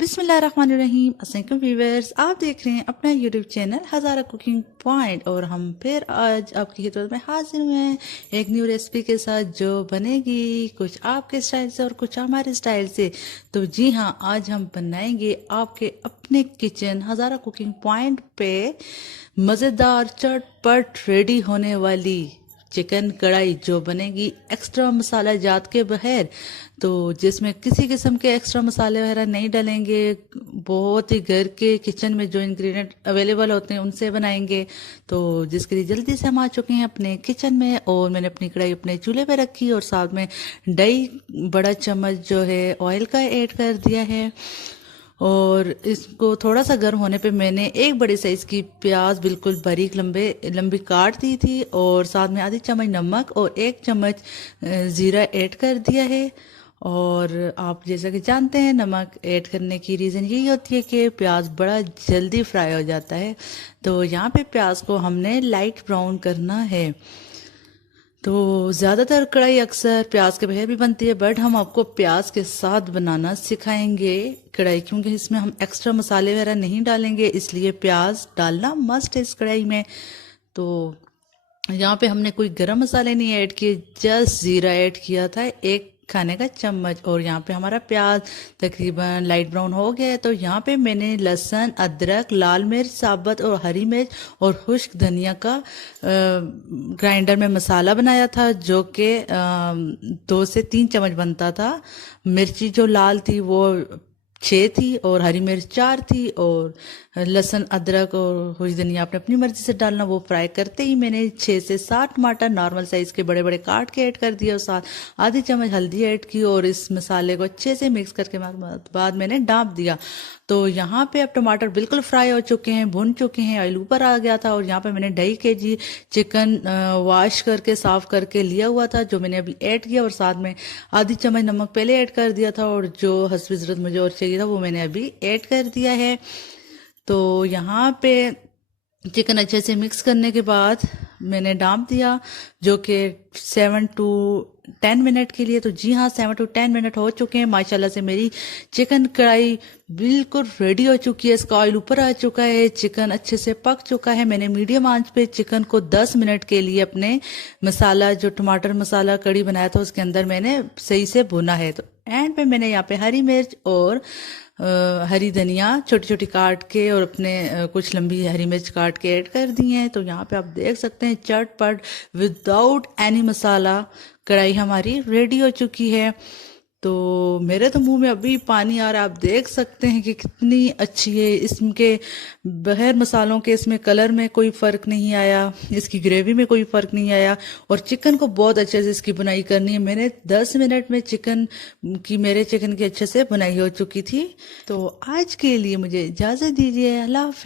बिस्मिल्लाहिर्रहमानिर्रहीम। अस्सलाम व्यूअर्स, आप देख रहे हैं अपना यूट्यूब चैनल हज़ारा कुकिंग पॉइंट और हम फिर आज आपकी खिदमत में हाजिर हुए हैं एक न्यू रेसिपी के साथ जो बनेगी कुछ आपके स्टाइल से और कुछ हमारे स्टाइल से। तो जी हाँ, आज हम बनाएंगे आपके अपने किचन हज़ारा कुकिंग पॉइंट पे मज़ेदार चटपट रेडी होने वाली चिकन कढ़ाई जो बनेगी एक्स्ट्रा मसाला जात के बगैर, तो जिसमें किसी किस्म के एक्स्ट्रा मसाले वगैरह नहीं डालेंगे। बहुत ही घर के किचन में जो इंग्रेडिएंट अवेलेबल होते हैं उनसे बनाएंगे। तो जिसके लिए जल्दी से हम आ चुके हैं अपने किचन में और मैंने अपनी कढ़ाई अपने चूल्हे पे रखी और साथ में ढाई बड़ा चम्मच जो है ऑयल का ऐड कर दिया है। और इसको थोड़ा सा गर्म होने पे मैंने एक बड़े साइज की प्याज बिल्कुल बारीक लंबी काट दी थी और साथ में आधी चम्मच नमक और एक चम्मच जीरा ऐड कर दिया है। और आप जैसा कि जानते हैं नमक ऐड करने की रीज़न यही होती है कि प्याज बड़ा जल्दी फ्राई हो जाता है। तो यहाँ पे प्याज को हमने लाइट ब्राउन करना है। तो ज़्यादातर कढ़ाई अक्सर प्याज के बगैर भी बनती है, बट हम आपको प्याज के साथ बनाना सिखाएंगे कढ़ाई, क्योंकि इसमें हम एक्स्ट्रा मसाले वगैरह नहीं डालेंगे, इसलिए प्याज डालना मस्ट है इस कढ़ाई में। तो यहाँ पे हमने कोई गरम मसाले नहीं ऐड किए, जस्ट ज़ीरा ऐड किया था एक खाने का चम्मच। और यहाँ पे हमारा प्याज तकरीबन लाइट ब्राउन हो गया है। तो यहाँ पे मैंने लहसुन, अदरक, लाल मिर्च साबुत और हरी मिर्च और खुश्क धनिया का ग्राइंडर में मसाला बनाया था, जो कि 2 से 3 चम्मच बनता था। मिर्ची जो लाल थी वो 6 थी और हरी मिर्च 4 थी और लहसुन, अदरक और खुश्क धनिया आपने अपनी मर्जी से डालना। वो फ्राई करते ही मैंने 6 से 7 टमाटर नॉर्मल साइज के बड़े बड़े काट के ऐड कर दिया और साथ आधी चम्मच हल्दी ऐड की और इस मसाले को अच्छे से मिक्स करके बाद मैंने डाँप दिया। तो यहाँ पे अब टमाटर बिल्कुल फ्राई हो चुके हैं, भुन चुके हैं, ऑयल ऊपर आ गया था। और यहाँ पे मैंने 2.5 kg चिकन वॉश करके साफ करके लिया हुआ था, जो मैंने अभी ऐड किया और साथ में आधी चम्मच नमक पहले ऐड कर दिया था और जो हस्बी ज़रूरत मुझे और चाहिए था वो मैंने अभी ऐड कर दिया है। तो यहाँ पे चिकन अच्छे से मिक्स करने के बाद मैंने डाँप दिया, जो कि 7 to 10 मिनट के लिए। तो जी हाँ, 7 to 10 मिनट हो चुके हैं। माशाल्लाह से मेरी चिकन कढ़ाई बिल्कुल रेडी हो चुकी है, इसका ऑयल ऊपर आ चुका है, चिकन अच्छे से पक चुका है। मैंने मीडियम आंच पे चिकन को 10 मिनट के लिए अपने मसाला जो टमाटर मसाला कढ़ी बनाया था उसके अंदर मैंने सही से भुना है। तो एंड पे मैंने यहाँ पे हरी मिर्च और हरी धनिया छोटी छोटी काट के और अपने कुछ लंबी हरी मिर्च काट के ऐड कर दी हैं। तो यहाँ पे आप देख सकते हैं चटपट विदाउट एनी मसाला कढ़ाई हमारी रेडी हो चुकी है। तो मेरे तो मुंह में अभी पानी आ रहा है, आप देख सकते हैं कि कितनी अच्छी है। इसके बगैर मसालों के इसमें कलर में कोई फ़र्क नहीं आया, इसकी ग्रेवी में कोई फ़र्क नहीं आया और चिकन को बहुत अच्छे से इसकी बुनाई करनी है। मैंने 10 मिनट में मेरे चिकन की अच्छे से बुनाई हो चुकी थी। तो आज के लिए मुझे इजाज़त दीजिए। अल्लाह हाफ़िज़।